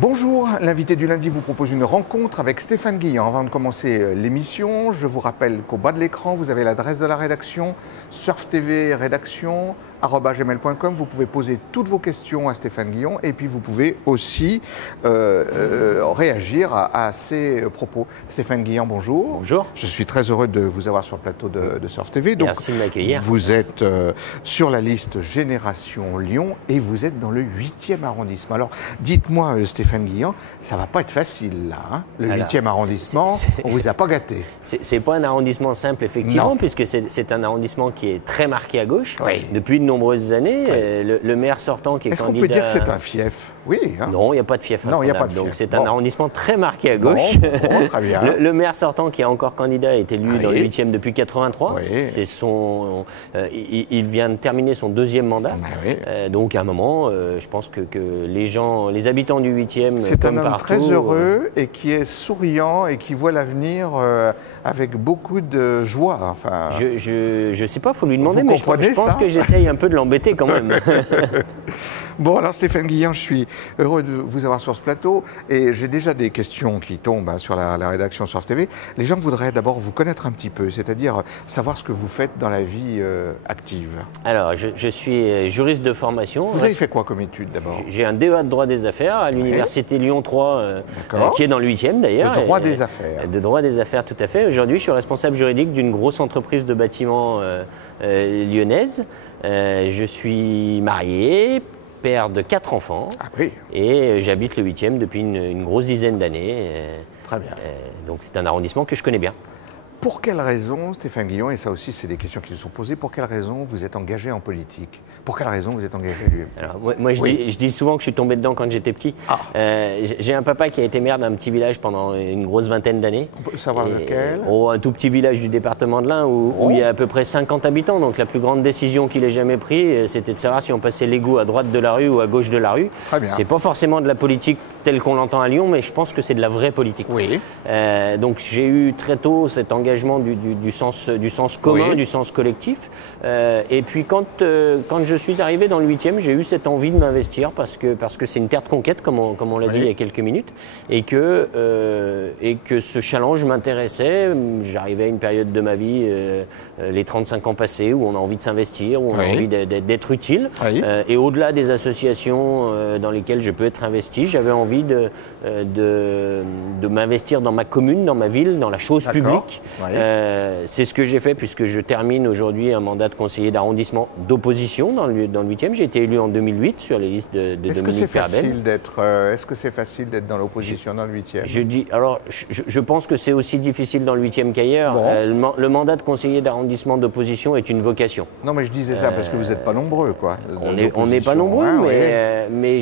Bonjour, l'invité du lundi vous propose une rencontre avec Stéphane Guillan. Avant de commencer l'émission, je vous rappelle qu'au bas de l'écran, vous avez l'adresse de la rédaction, Surf TV rédaction, @gmail.com. Vous pouvez poser toutes vos questions à Stéphane Guillan et puis vous pouvez aussi réagir à ses propos. Stéphane Guillan, bonjour. Bonjour. Je suis très heureux de vous avoir sur le plateau de Surf TV. Donc, merci de m'accueillir. Vous êtes sur la liste Génération Lyon et vous êtes dans le 8e arrondissement. Alors, dites-moi, Stéphane Guillan, ça ne va pas être facile là, hein, le 8e arrondissement, on ne vous a pas gâté. C'est pas un arrondissement simple, effectivement, puisque c'est un arrondissement qui est très marqué à gauche depuis de nombreuses années. Le maire sortant qui est candidat... Est-ce qu'on peut dire que c'est un fief? Oui. Hein. Non, il n'y a pas de fief. Non, il n'y a pas de fief. Donc c'est un arrondissement très marqué à gauche. Bon, très bien. Le maire sortant qui est encore candidat est élu dans le 8e depuis 83. Oui. Il vient de terminer son 2e mandat. Donc à un moment, je pense que les habitants du 8e... C'est un homme très heureux et qui est souriant et qui voit l'avenir avec beaucoup de joie. Enfin, je sais pas, il faut lui demander, mais je pense que j'essaye un peu de l'embêter quand même. Bon, alors Stéphane Guillan, je suis heureux de vous avoir sur ce plateau et j'ai déjà des questions qui tombent sur la rédaction Surf TV. Les gens voudraient d'abord vous connaître un petit peu, c'est-à-dire savoir ce que vous faites dans la vie active. Alors, je suis juriste de formation. Vous avez fait quoi comme étude d'abord? J'ai un DEA de droit des affaires à l'université Lyon 3, qui est dans le 8e d'ailleurs. De droit des affaires. De droit des affaires, tout à fait. Aujourd'hui, je suis responsable juridique d'une grosse entreprise de bâtiments lyonnaise. Je suis marié, père de 4 enfants, et j'habite le 8e depuis une grosse dizaine d'années. Très bien. Donc c'est un arrondissement que je connais bien. Pour quelle raison, Stéphane Guillan, et ça aussi c'est des questions qui nous sont posées, pour quelle raison vous êtes engagé en politique? Pour quelle raison vous êtes engagé lui? Alors moi je dis souvent que je suis tombé dedans quand j'étais petit. J'ai un papa qui a été maire d'un petit village pendant une grosse vingtaine d'années. On peut savoir lequel? Un tout petit village du département de l'Ain où il y a à peu près 50 habitants. Donc la plus grande décision qu'il ait jamais prise, c'était de savoir si on passait l'égout à droite de la rue ou à gauche de la rue. Très bien. C'est pas forcément de la politique telle qu'on l'entend à Lyon, mais je pense que c'est de la vraie politique. Donc j'ai eu très tôt cet engagement du sens commun, du sens collectif. Et puis quand je suis arrivé dans le 8e, j'ai eu cette envie de m'investir parce que c'est une terre de conquête, comme on l'a dit il y a quelques minutes, et que ce challenge m'intéressait. J'arrivais à une période de ma vie, les 35 ans passés, où on a envie de s'investir, où on a envie d'être utile. Et au-delà des associations dans lesquelles je peux être investi, j'avais envie de m'investir dans ma commune, dans ma ville, dans la chose publique. C'est ce que j'ai fait puisque je termine aujourd'hui un mandat de conseiller d'arrondissement d'opposition dans le 8e. J'ai été élu en 2008 sur les listes de Dominique Perben. Est-ce que c'est facile d'être dans l'opposition dans le 8e? Je pense que c'est aussi difficile dans le 8e qu'ailleurs. Le mandat de conseiller d'arrondissement d'opposition est une vocation. Non, mais je disais ça parce que vous n'êtes pas nombreux, quoi. On n'est pas nombreux, mais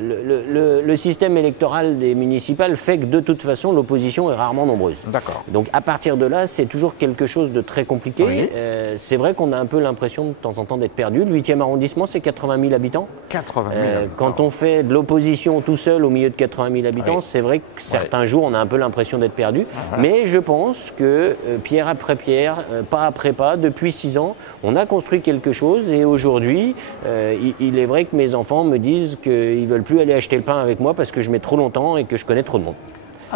le système électoral des municipales fait que de toute façon l'opposition est rarement nombreuse. D'accord. Donc à partir de là, c'est toujours quelque chose de très compliqué. C'est vrai qu'on a un peu l'impression de temps en temps d'être perdu. Le 8e arrondissement, c'est 80 000 habitants. 80 000 habitants. Quand on fait de l'opposition tout seul au milieu de 80 000 habitants, c'est vrai que certains jours, on a un peu l'impression d'être perdu. Mais je pense que pierre après pierre, pas après pas, depuis 6 ans, on a construit quelque chose. Et aujourd'hui, il est vrai que mes enfants me disent qu'ils veulent plus aller acheter le pain avec moi parce que je mets trop longtemps et que je connais trop de monde.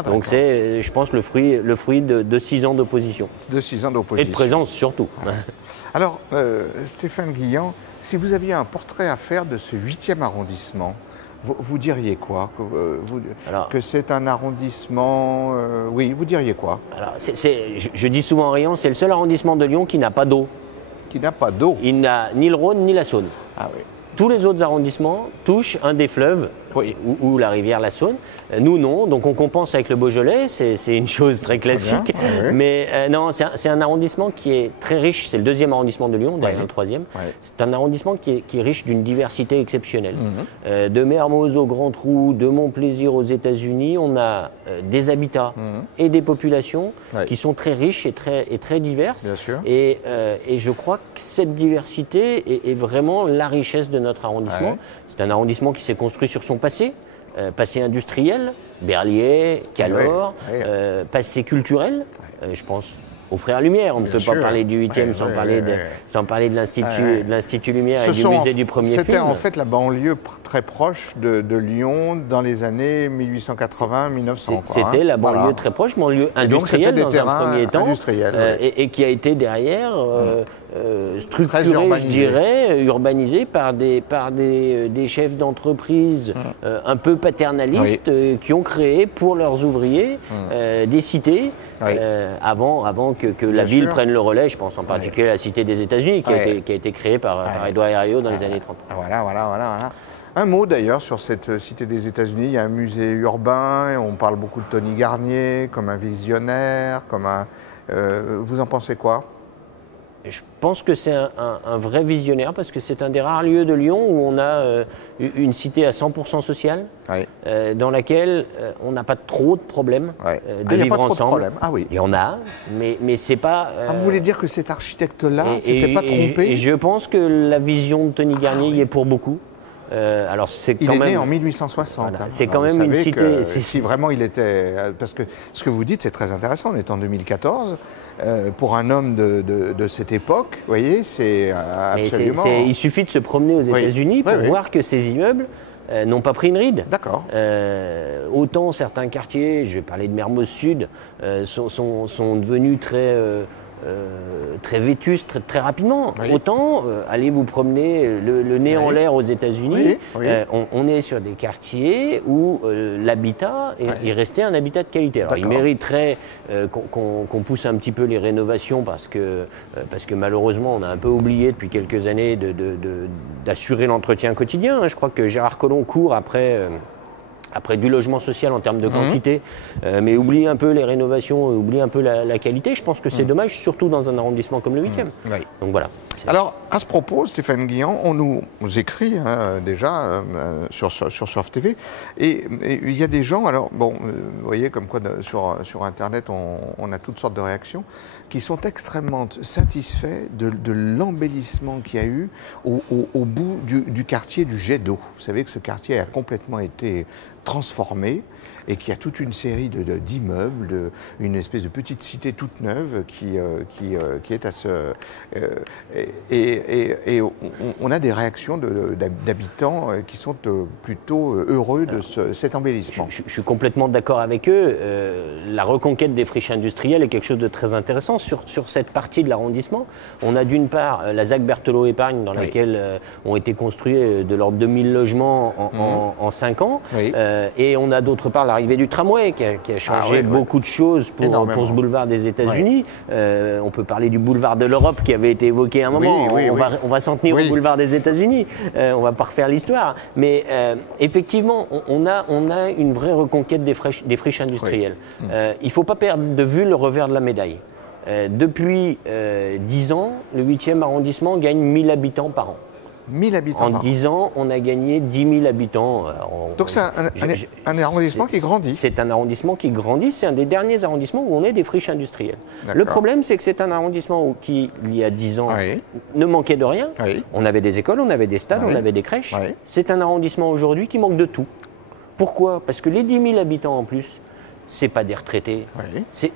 Donc c'est, je pense, le fruit de 6 ans d'opposition. De 6 ans d'opposition. Et de présence surtout. Alors, Stéphane Guillan, si vous aviez un portrait à faire de ce 8e arrondissement, vous diriez quoi? Que c'est un arrondissement... oui, vous diriez quoi? Alors, je dis souvent en riant, c'est le seul arrondissement de Lyon qui n'a pas d'eau. Qui n'a pas d'eau? Il n'a ni le Rhône ni la Saône. Ah oui. Tous les autres arrondissements touchent un des fleuves ou la rivière la Saône. Nous, non. Donc, on compense avec le Beaujolais. C'est une chose très classique. Mais non, c'est un arrondissement qui est très riche. C'est le 2e arrondissement de Lyon, derrière le 3e. C'est un arrondissement qui est riche d'une diversité exceptionnelle. De Mermoz au Grand Trou, de Montplaisir aux États-Unis, on a des habitats et des populations qui sont très riches et très diverses. Bien sûr. Et je crois que cette diversité est vraiment la richesse de notre arrondissement. C'est un arrondissement qui s'est construit sur son passé industriel, Berliet, Calor, passé culturel, je pense aux Frères Lumière. On ne peut pas parler du 8e sans parler de l'Institut Lumière et du musée du premier film. C'était en fait la banlieue très proche de Lyon dans les années 1880-1900. C'était la banlieue très proche, banlieue industrielle dans un premier temps, et qui a été derrière structurée, je dirais, urbanisée par des chefs d'entreprise un peu paternalistes qui ont créé pour leurs ouvriers des cités. Avant que la ville prenne le relais. Je pense en particulier à la Cité des États-Unis qui a été créée par Edouard Herriot dans les années 30. Voilà. Un mot d'ailleurs sur cette Cité des États-Unis. Il y a un musée urbain, on parle beaucoup de Tony Garnier comme un visionnaire, vous en pensez quoi ? Je pense que c'est un vrai visionnaire parce que c'est un des rares lieux de Lyon où on a une cité à 100% sociale, dans laquelle on n'a pas trop de problèmes de vivre ensemble. Il y en a, mais c'est pas... vous voulez dire que cet architecte-là s'était pas trompé ? Et je pense que la vision de Tony Garnier y est pour beaucoup. Alors il est né en 1860. Voilà, c'est quand même une cité. Si vraiment il était, parce que ce que vous dites c'est très intéressant. On est en 2014 pour un homme de cette époque. Vous voyez, c'est absolument. Il suffit de se promener aux États-Unis pour voir que ces immeubles n'ont pas pris une ride. D'accord. Autant certains quartiers, je vais parler de Mermoz Sud, sont devenus très vétustes très rapidement. Autant allez vous promener le nez en l'air aux États-Unis. On est sur des quartiers où l'habitat est resté un habitat de qualité. Alors il mériterait qu'on pousse un petit peu les rénovations parce que malheureusement on a un peu oublié depuis quelques années d'assurer l'entretien quotidien. Je crois que Gérard Collomb court après du logement social en termes de quantité, mais oublie un peu les rénovations, oublie un peu la qualité. Je pense que c'est dommage, surtout dans un arrondissement comme le 8e. Donc voilà. Alors, à ce propos, Stéphane Guillan, on nous écrit déjà sur Surf TV, et il y a des gens, alors bon, vous voyez comme quoi sur Internet, on a toutes sortes de réactions, qui sont extrêmement satisfaits de l'embellissement qu'il y a eu au bout du quartier du Jet d'eau. Vous savez que ce quartier a complètement été transformé et qu'il y a toute une série d'immeubles, une espèce de petite cité toute neuve qui est à ce... Et on a des réactions d'habitants qui sont plutôt heureux de cet embellissement. Je suis complètement d'accord avec eux. La reconquête des friches industrielles est quelque chose de très intéressant. Sur cette partie de l'arrondissement, on a d'une part la ZAC Berthelot Épargne dans laquelle ont été construits de l'ordre de 2000 logements en 5 ans. Et on a d'autre part l'arrivée du tramway qui a changé beaucoup de choses pour ce boulevard des États-Unis. On peut parler du boulevard de l'Europe qui avait été évoqué à un moment. On va s'en tenir au boulevard des États-Unis. On va pas refaire l'histoire. Mais effectivement, on a une vraie reconquête des friches industrielles. Il ne faut pas perdre de vue le revers de la médaille. Depuis 10 ans, le 8e arrondissement gagne 1000 habitants par an. 1000 habitants en 10 ans, on a gagné 10 000 habitants. Donc c'est un arrondissement qui grandit. C'est un arrondissement qui grandit. C'est un des derniers arrondissements où on est des friches industrielles. Le problème, c'est que c'est un arrondissement qui, il y a 10 ans, ne manquait de rien. On avait des écoles, on avait des stades, on avait des crèches. C'est un arrondissement aujourd'hui qui manque de tout. Pourquoi ? Parce que les 10 000 habitants en plus, c'est pas des retraités,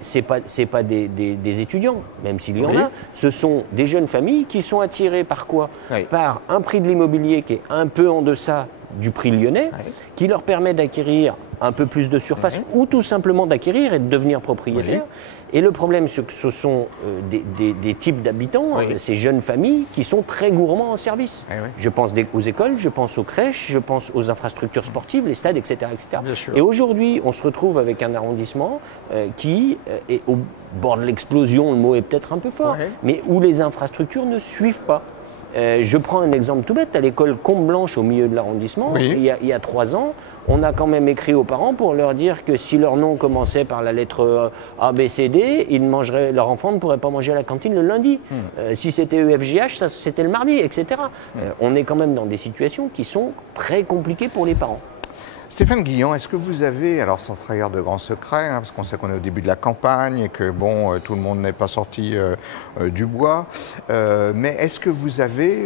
c'est pas des étudiants, même s'il y en a. Ce sont des jeunes familles qui sont attirées par quoi ? Par un prix de l'immobilier qui est un peu en deçà du prix lyonnais, qui leur permet d'acquérir un peu plus de surface ou tout simplement d'acquérir et de devenir propriétaire. Et le problème, c'est que ce sont des types d'habitants, ces jeunes familles, qui sont très gourmands en services. Je pense aux écoles, je pense aux crèches, je pense aux infrastructures sportives, les stades, etc. Et aujourd'hui, on se retrouve avec un arrondissement qui est au bord de l'explosion, le mot est peut-être un peu fort, mais où les infrastructures ne suivent pas. Je prends un exemple tout bête, à l'école Combe-Blanche au milieu de l'arrondissement, il y a 3 ans, on a quand même écrit aux parents pour leur dire que si leur nom commençait par la lettre A, B, C, D, leur enfant ne pourrait pas manger à la cantine le lundi. Si c'était EFGH, ça c'était le mardi, etc. On est quand même dans des situations qui sont très compliquées pour les parents. Stéphane Guillan, est-ce que vous avez, alors sans trahir de grands secrets, parce qu'on sait qu'on est au début de la campagne et que bon, tout le monde n'est pas sorti du bois, mais est-ce que vous avez,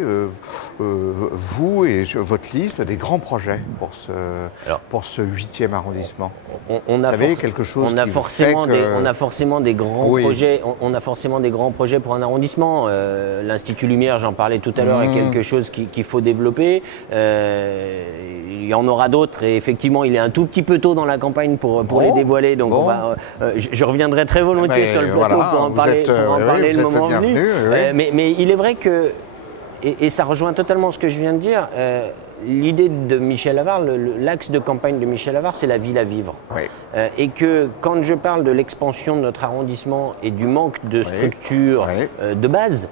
vous et votre liste, des grands projets pour ce 8e arrondissement? Vous savez, quelque chose on a forcément des grands projets. On a forcément des grands projets pour un arrondissement. L'Institut Lumière, j'en parlais tout à l'heure, est quelque chose qu'il faut développer. Il y en aura d'autres et effectivement, il est un tout petit peu tôt dans la campagne pour les dévoiler. Donc, je reviendrai très volontiers sur le plateau pour en parler le moment venu. Mais il est vrai que, et ça rejoint totalement ce que je viens de dire, l'idée de Michel Avare, l'axe de campagne de Michel Avare, c'est la ville à vivre. Oui. Et que quand je parle de l'expansion de notre arrondissement et du manque de structure de base,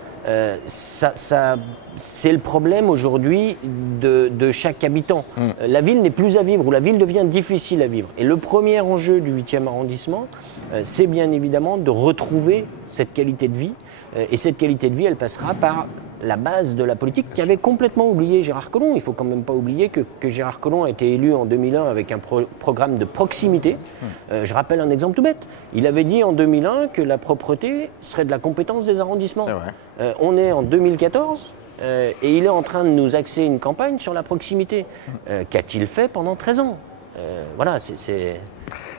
c'est le problème aujourd'hui de chaque habitant. La ville n'est plus à vivre, ou la ville devient difficile à vivre. Et le premier enjeu du 8e arrondissement, c'est bien évidemment de retrouver cette qualité de vie. Et cette qualité de vie, elle passera par la base de la politique qu'avait complètement oublié Gérard Collomb. Il ne faut quand même pas oublier que Gérard Collomb a été élu en 2001 avec un programme de proximité. Je rappelle un exemple tout bête. Il avait dit en 2001 que la propreté serait de la compétence des arrondissements. C'est vrai. On est en 2014 et il est en train de nous axer une campagne sur la proximité. Qu'a-t-il fait pendant 13 ans? Voilà, c'est...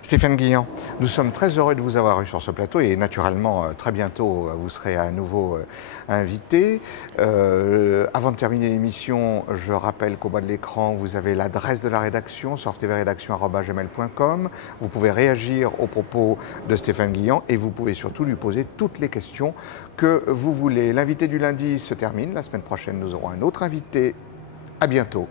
Stéphane Guillan, nous sommes très heureux de vous avoir eu sur ce plateau et naturellement, très bientôt, vous serez à nouveau invité. Avant de terminer l'émission, je rappelle qu'au bas de l'écran, vous avez l'adresse de la rédaction, surftvrédaction@gmail.com. Vous pouvez réagir aux propos de Stéphane Guillan et vous pouvez surtout lui poser toutes les questions que vous voulez. L'invité du lundi se termine. La semaine prochaine, nous aurons un autre invité. À bientôt.